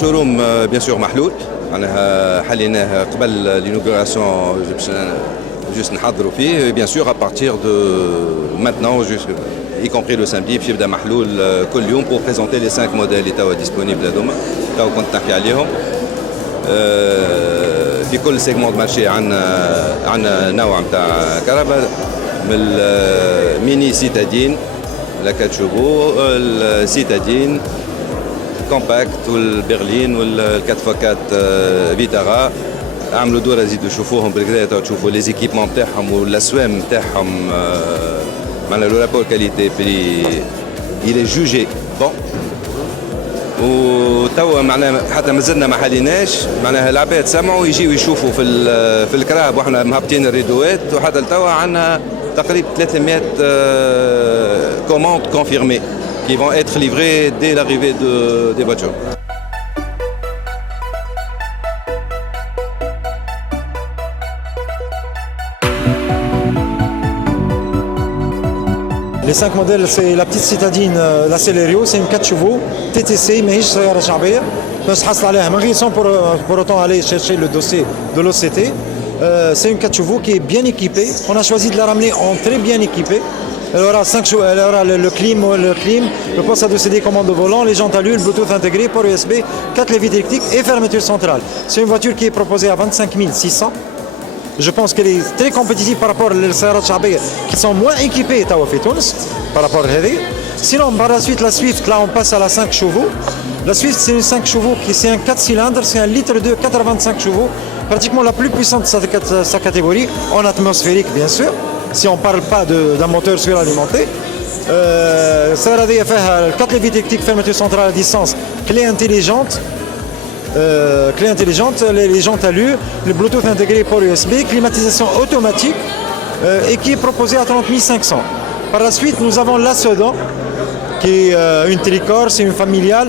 شوروم بيان سور محلول معناها حليناه قبل l'inauguration juste نحضروا فيه bien sûr à partir de maintenant y compris le samedi باش يبدا محلول كل يوم pour présenter les 5 modèles اللي توا disponibles هذوما توا كنت نحكي عليهم في كل سيجمون مارشي عندنا نوع نتاع كهرباء من الميني سيتادين لا 4 شوفو السيتادين كومباكت والبرلين وال4x4 فيتارا عملوا دوره زيدوا شوفوهم بالكدا تشوفوا لي زيكيبمون نتاعهم والاسوام نتاعهم معناها لو رابور كاليتي بري il est jugé bon وتوا معناها حتى مازلنا ما حليناش معناها العباد سمعوا يجيو يشوفوا في الكراب واحنا مهبطين الريدوات وحتى لتوا عندنا تقريبا 300 commandes confirmées qui vont être livrées dès l'arrivée des voitures. Les 5 modèles, c'est la petite citadine, la Celerio, c'est une 4 chevaux, TTC, mais سيارة شعبية. بس حصل عليها من غير sans pour autant aller chercher le dossier de l'OCT. C'est une 4 chevaux qui est bien équipée. On a choisi de la ramener en très bien équipée. Elle aura 5 chevaux, elle aura le clim, le poste à dossier, commande de volant, les jantes à l'huile, Bluetooth intégré, port USB, 4 lévites électriques et fermeture centrale. C'est une voiture qui est proposée à 25 600. Je pense qu'elle est très compétitive par rapport aux سيارات شعبية qui sont moins équipées في تونس par rapport à هذه. Sinon par la suite la Swift, là on passe à la 5 chevaux. La Swift c'est une 5 chevaux c'est un 4 cylindres, c'est un litre de 85 chevaux, pratiquement la plus puissante de sa catégorie en atmosphérique bien sûr, si on ne parle pas d'un moteur suralimenté. السيارة هذه فيها 4 lévites électriques, fermeture centrale à distance, clé intelligente. Clé intelligente, les jantes à l'huile, le Bluetooth intégré pour USB, climatisation automatique et qui est proposée à 30 500. Par la suite, nous avons la Sedan qui est une tricorps, c'est une familiale.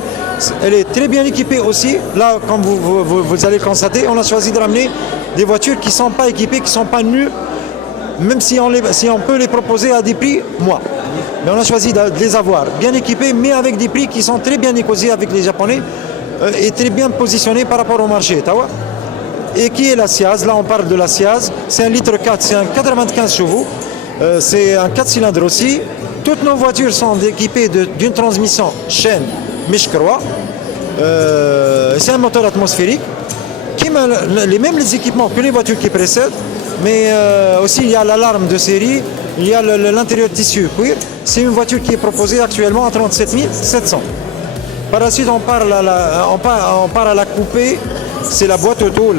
Elle est très bien équipée aussi. Là, comme vous allez le constater, on a choisi de ramener des voitures qui ne sont pas équipées, qui ne sont pas nues, même si on peut les proposer à des prix moins. Mais on a choisi de les avoir bien équipées, mais avec des prix qui sont très bien négociés avec les Japonais. Est très bien positionné par rapport au marché. Et qui est la Ciaz? Là on parle de la Ciaz, c'est un litre 4, c'est un 95 chevaux, c'est un 4 cylindres aussi. Toutes nos voitures sont équipées d'une transmission chaîne Mishkroa. C'est un moteur atmosphérique qui a les mêmes équipements que les voitures qui précèdent, mais aussi il y a l'alarme de série, il y a l'intérieur tissu cuir. C'est une voiture qui est proposée actuellement à 37 700. Par la suite, on part à la coupée, c'est la boîte auto,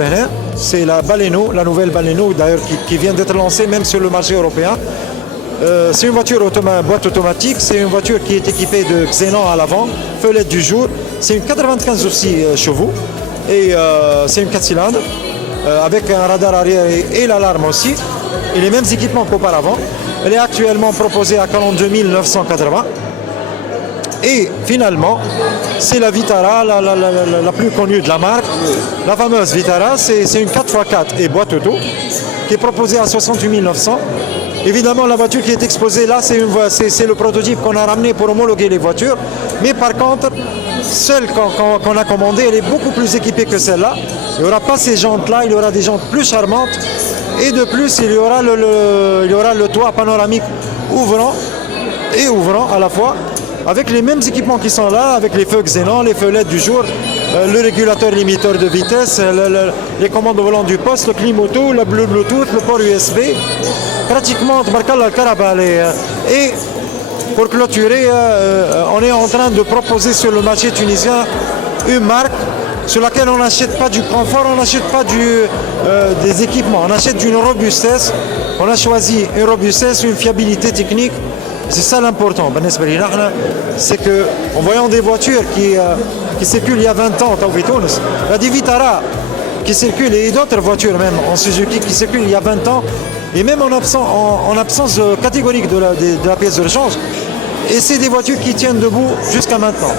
c'est la Baleno, la nouvelle Baleno d'ailleurs qui vient d'être lancée même sur le marché européen. C'est une voiture boîte automatique, c'est une voiture qui est équipée de xénon à l'avant, fenêtre du jour, c'est une 95 aussi chevaux et c'est une 4 cylindres avec un radar arrière et l'alarme aussi et les mêmes équipements qu'auparavant. Elle est actuellement proposée à 42 980. Et finalement, c'est la Vitara, la plus connue de la marque. La fameuse Vitara, c'est une 4x4 et boîte auto qui est proposée à 68 900. Évidemment, la voiture qui est exposée là, c'est le prototype qu'on a ramené pour homologuer les voitures. Mais par contre, celle qu'on a commandée, elle est beaucoup plus équipée que celle-là. Il n'y aura pas ces jantes-là, il y aura des jantes plus charmantes. Et de plus, il y aura le toit panoramique ouvrant à la fois, avec les mêmes équipements qui sont là, avec les feux xénon, les feux LED du jour, le régulateur limiteur de vitesse, les commandes de volant du poste, le climato, le Bluetooth, le port USB. Pratiquement, et pour clôturer, on est en train de proposer sur le marché tunisien une marque sur laquelle on n'achète pas du confort, on n'achète pas des équipements, on achète d'une robustesse. On a choisi une robustesse, une fiabilité technique. C'est ça l'important. C'est qu'en voyant des voitures qui circulent il y a 20 ans, il y a des Vitara qui circulent et d'autres voitures même en Suzuki qui circulent il y a 20 ans et même en absence catégorique de la pièce de rechange. Et c'est des voitures qui tiennent debout jusqu'à maintenant.